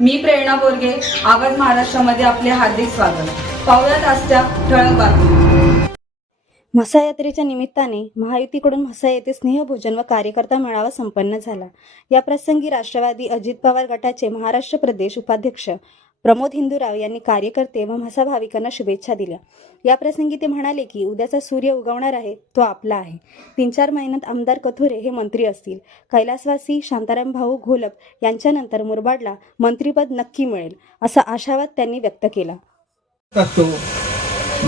मी प्रेरणा बोरगे आवाज महाराष्ट्रामध्ये आपले हार्दिक स्वागत. पाहुयात आजच्या ठळक बातमी म्हसा यात्रेच्या निमित्ताने महायुतीकडून म्हसा येथे स्नेहभोजन व कार्यकर्ता मेळावा संपन्न झाला. या प्रसंगी राष्ट्रवादी अजित पवार गटाचे महाराष्ट्र प्रदेश उपाध्यक्ष प्रमोद हिंदूराव यांनी कार्यकर्ते व म्हसा भाविकांना शुभेच्छा दिल्या. या प्रसंगी ते म्हणाले की उद्याचा सूर्य उगवणार आहे तो आपला आहे. तीन चार महिन्यात आमदार कथोरे हे मंत्री असतील. कैलासवासी शांताराम भाऊ घोलप यांच्यानंतर मुरबाडला मंत्रीपद नक्की मिळेल असा आशावाद त्यांनी व्यक्त केला.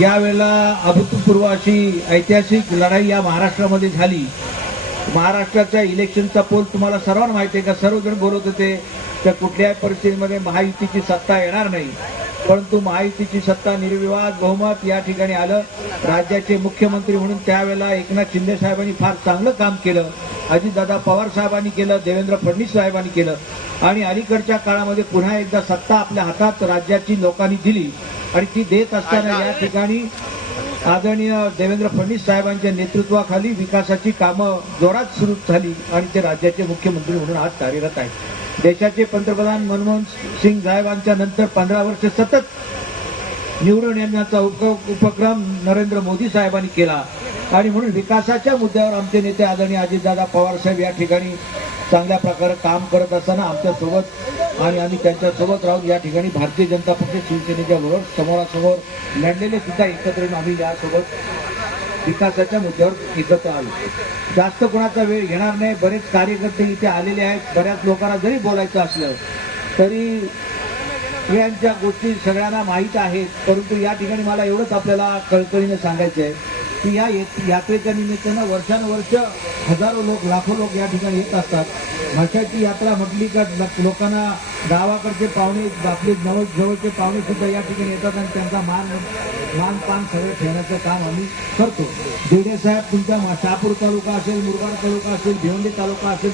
यावेळेला अभूतपूर्व अशी ऐतिहासिक लढाई या महाराष्ट्रामध्ये झाली. महाराष्ट्राच्या इलेक्शनचा पोल तुम्हाला सर्वांना माहिती आहे का? सर्वजण बोलत होते. त्या कुठल्याही परिस्थितीमध्ये महायुतीची सत्ता येणार नाही. परंतु महायुतीची सत्ता निर्विवाद बहुमत या ठिकाणी आलं. राज्याचे मुख्यमंत्री म्हणून त्यावेळेला एकनाथ शिंदे साहेबांनी फार चांगलं काम केलं. अजितदादा पवार साहेबांनी केलं देवेंद्र फडणवीस साहेबांनी केलं. आणि अलीकडच्या काळामध्ये पुन्हा एकदा सत्ता आपल्या हातात राज्याची लोकांनी दिली. आणि ती देत असताना या ठिकाणी आदरणीय देवेंद्र फडणवीस साहेबांच्या नेतृत्वाखाली विकासाची कामं जोरात सुरू झाली. आणि ते राज्याचे मुख्यमंत्री म्हणून आज कार्यरत आहेत. देशाचे पंतप्रधान मनमोहन सिंग साहेबांच्या नंतर पंधरा वर्ष सतत निवडून येण्याचा उप उपक्रम नरेंद्र मोदी साहेबांनी केला. आणि म्हणून विकासाच्या मुद्द्यावर आमचे नेते आदरणीय अजितदादा पवार साहेब या ठिकाणी चांगल्या प्रकारे काम करत असताना आमच्यासोबत आणि आम्ही त्यांच्यासोबत राहून या ठिकाणी भारतीय जनता पक्ष शिवसेनेच्या बरोबर समोरासमोर लढलेले सुद्धा एकत्र येऊन आम्ही यासोबत विकासाच्या मुद्द्यावर एकत्र आलो. जास्त कोणाचा वेळ घेणार नाही. बरेच कार्यकर्ते इथे आलेले आहेत. बऱ्याच लोकांना जरी बोलायचं असलं तरी यांच्या गोष्टी सगळ्यांना माहीत आहेत. परंतु या ठिकाणी मला एवढंच आपल्याला कळकळीने सांगायचं आहे की या यात्रेच्या निमित्तानं वर्षानुवर्ष हजारो लोक लाखो लोक या ठिकाणी येत असतात. मशाची यात्रा म्हटली का लोकांना गावाकडचे पाहुणे आपले जवळ जवळचे पाहुणे सुद्धा या ठिकाणी येतात आणि त्यांचा मान मान पान सगळं ठेवण्याचं काम आम्ही करतो. देडे तुमचा तुमच्या शहापूर तालुका असेल मुरबाड तालुका असेल भिवंडी तालुका असेल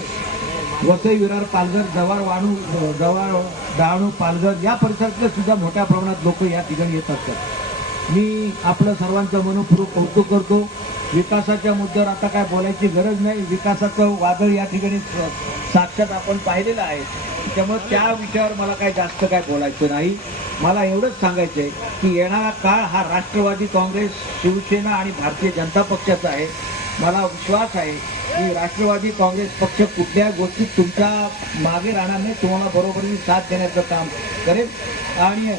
वसई विरार पालघर जवार वाणू जवार डहाणू पालघर या परिसरातले सुद्धा मोठ्या प्रमाणात लोक या ठिकाणी येत असतात मी आपलं सर्वांचं मनपूर्वक कौतुक करतो. विकासाच्या मुद्द्यावर आता काय बोलायची गरज नाही. विकासाचं वादळ या ठिकाणी साक्षात आपण पाहिलेलं आहे. त्यामुळे त्या विषयावर मला काय जास्त काय बोलायचं नाही. मला एवढंच सांगायचं आहे की येणारा काळ हा राष्ट्रवादी काँग्रेस शिवसेना आणि भारतीय जनता पक्षाचा आहे. मला विश्वास आहे की राष्ट्रवादी काँग्रेस पक्ष कुठल्या गोष्टीत तुमच्या मागे राहणार नाही. तुम्हाला बरोबरीने साथ देण्याचं काम करेल. आणि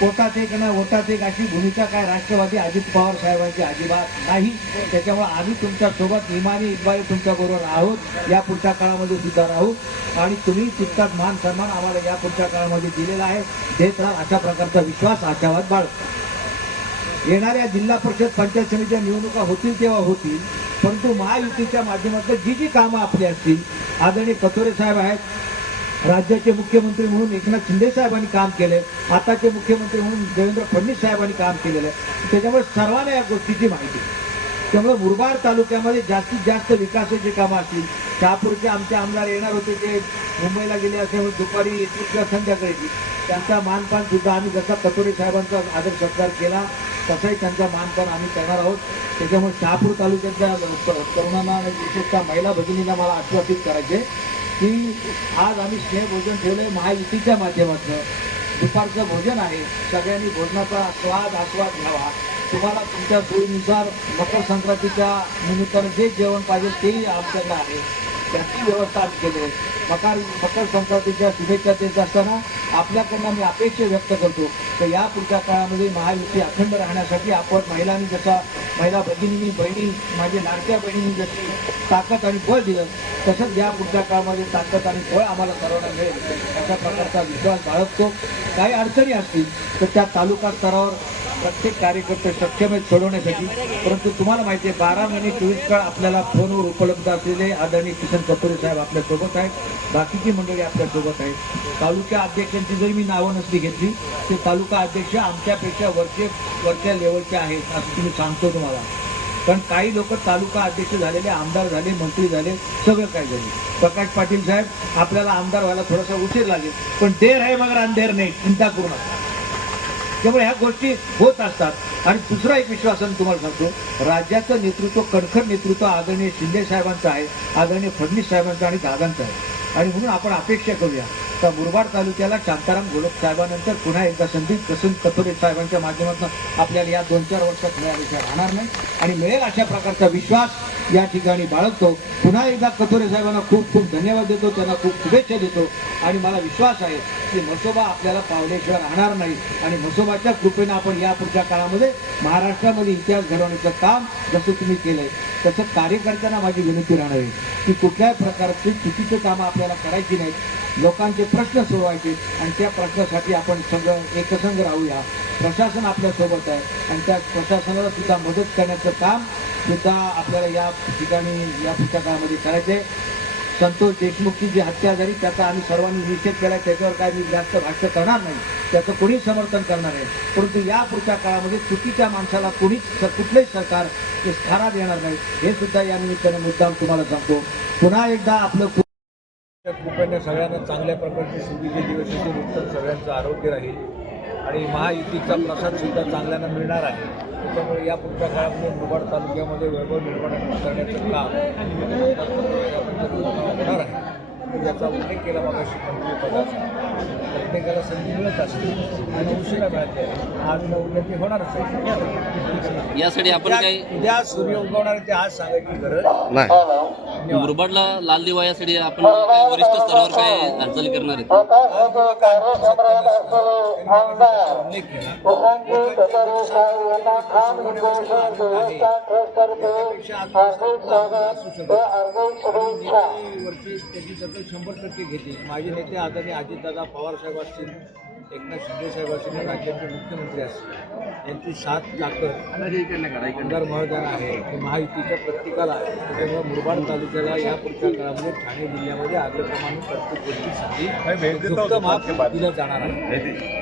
पोटात एक ना ओटात एक अशी भूमिका काय राष्ट्रवादी अजित पवार साहेबांची अजिबात नाही. त्याच्यामुळे आम्ही तुमच्यासोबत इमानी इकबाई तुमच्या बरोबर आहोत. या पुढच्या काळामध्ये सुद्धा राहू. आणि तुम्ही तितकाच मान सन्मान आम्हाला या पुढच्या काळामध्ये दिलेला आहे. देत राहा अशा प्रकारचा विश्वास आशावाद बाळगतो येणाऱ्या जिल्हा परिषद पंचायत समितीच्या निवडणुका होतील तेव्हा होतील. परंतु महायुतीच्या माध्यमातून जी जी कामं आपली असतील आदरणीय कथोरे साहेब आहेत राज्याचे मुख्यमंत्री म्हणून एकनाथ शिंदे साहेबांनी काम केले आताचे मुख्यमंत्री म्हणून देवेंद्र फडणवीस साहेबांनी काम केलेलं आहे. त्याच्यामुळे सर्वांना या गोष्टीची माहिती त्यामुळे मुरबाड तालुक्यामध्ये जास्तीत जास्त विकासाची कामं असतील. शहापूरचे आमचे आमदार येणार होते ते मुंबईला गेले असल्यामुळे दुपारी येतील किंवा संध्याकाळी त्यांचा मानपान सुद्धा आम्ही जसा कतोरे साहेबांचा आदर सत्कार केला तसाही त्यांचा मानपान आम्ही करणार आहोत. त्याच्यामुळे शहापूर तालुक्यातल्या तरुणांना विशेषतः महिला भगिनींना मला आश्वासित करायचे की आज आम्ही स्नेहभोजन ठेवलंय महायुतीच्या माध्यमातून दुपारचं भोजन आहे. सगळ्यांनी भोजनाचा स्वाद आस्वाद घ्यावा. तुम्हाला तुमच्या सोयीनुसार मकर संक्रांतीच्या निमित्तानं जे जेवण पाहिजे तेही आमच्याकडे आहे. त्याची व्यवस्था आम्ही केली आहे. मकर मकर संक्रांतीच्या शुभेच्छा देत असताना आपल्याकडनं मी अपेक्षा व्यक्त करतो तर या पुढच्या काळामध्ये महायुती अखंड राहण्यासाठी आपण महिलांनी जसा महिला भगिनींनी बहिणी माझ्या लाडक्या बहिणींनी जशी ताकद आणि बळ दिलं तसंच या पुढच्या काळामध्ये ताकद आणि फळ आम्हाला सर्वांना मिळेल अशा प्रकारचा विश्वास बाळगतो. काही अडचणी असतील तर त्या तालुका स्तरावर प्रत्येक कार्यकर्ते सक्षम आहेत सोडवण्यासाठी. परंतु तुम्हाला माहिती आहे बारा महिने चोवीस काळ आपल्याला फोनवर उपलब्ध असलेले आदरणीय किशन कपुरे साहेब आपल्यासोबत आहेत. बाकीची मंडळी आपल्यासोबत आहेत. तालुका अध्यक्षांची जरी मी नावं नसली घेतली ते तालुका अध्यक्ष आमच्यापेक्षा वरचे वरच्या लेवलचे आहेत असं तुम्ही सांगतो तुम्हाला. कारण काही लोक तालुका अध्यक्ष झालेले आमदार झाले मंत्री झाले सगळं काय झाले. प्रकाश पाटील साहेब आपल्याला आमदार व्हायला थोडासा उशीर लागेल पण देर आहे मगर अंधेर नाही चिंता करू नका. त्यामुळे ह्या गोष्टी होत असतात. आणि दुसरा एक विश्वासन तुम्हाला सांगतो राज्याचं नेतृत्व कणखर नेतृत्व आदरणीय शिंदे साहेबांचं आहे आदरणीय फडणवीस साहेबांचं आणि दादांचं आहे. आणि म्हणून आपण अपेक्षा करूया तर मुरबाड तालुक्याला शांताराम घोलप साहेबांनंतर पुन्हा एकदा संधी प्रसंत कथोरे साहेबांच्या माध्यमातून आपल्याला या दोन चार वर्षात मिळाल्याशिवाय राहणार नाही. आणि मिळेल अशा प्रकारचा विश्वास या ठिकाणी बाळगतो. पुन्हा एकदा कथोरे साहेबांना खूप खूप धन्यवाद देतो. त्यांना खूप शुभेच्छा देतो. आणि मला विश्वास आहे की म्हसोबा आपल्याला पावल्याशिवाय राहणार नाही. आणि म्हसोबाच्या कृपेनं आपण या पुढच्या काळामध्ये महाराष्ट्रामध्ये इतिहास घडवण्याचं काम जसं तुम्ही केलंय तसं कार्यकर्त्यांना माझी विनंती राहणार आहे की कुठल्याही प्रकारची चुकीचे कामं आपल्याला करायची नाहीत. लोकांचे प्रश्न सोडवायचे आणि त्या प्रश्नासाठी आपण सगळं एकसंघ राहूया. प्रशासन आपल्यासोबत आहे आणि त्या प्रशासनाला सुद्धा मदत करण्याचं काम सुद्धा आपल्याला या ठिकाणी या पुढच्या काळामध्ये संतोष देशमुखची जी हत्या झाली त्याचा आम्ही सर्वांनी निषेध केला त्याच्यावर काय मी जास्त भाष्य करणार नाही. त्याचं कोणी समर्थन करणार नाही. परंतु या पुढच्या काळामध्ये चुकीच्या माणसाला कोणीच स- कुठलंही सरकार ते स्थारा देणार नाही. हे सुद्धा या निमित्तानं मुद्दाम तुम्हाला सांगतो. पुन्हा एकदा आपलं खूप सगळ्यांना चांगल्या प्रकारची सुगीचे दिवस नुकसान सगळ्यांचं आरोग्य राहील. आणि महायुतीचा प्रसाद सुद्धा चांगल्यानं मिळणार आहे. त्याच्यामुळे या पुढच्या काळामध्ये मुरबाड तालुक्यामध्ये वैभव निर्माण करण्याचं काम होणार आहे. याचा उल्लेख केला मग मंत्रिपदाचा प्रत्येकाला संधी मिळत असते. आणि उशिरा मिळते आज न उद्या ते होणारच आहे यासाठी आपण उद्या- काही उद्या सूर्य उगवणार ते आज सांगायची गरज धन्यवाद. मुरबाडला लाल दिवा यासाठी आपण काही वरिष्ठ स्तरावर काय हालचाली करणार आहेत? शंभर टक्के घेते. माझे नेते आदरणीय अजितदादा पवार साहेब असतील एकनाथ शिंदे साहेब असतील आणि राज्याचे मुख्यमंत्री असतील यांची साथ ताकद आमदार महोदय आहे हे महायुतीच्या प्रत्येकाला आहे. त्याच्यामुळे मुरबाड तालुक्याला या पुढच्या काळामध्ये ठाणे जिल्ह्यामध्ये आग्रप्रमाणे प्रत्येक गोष्टी संधी गुप्त माप दिलं जाणार आहे.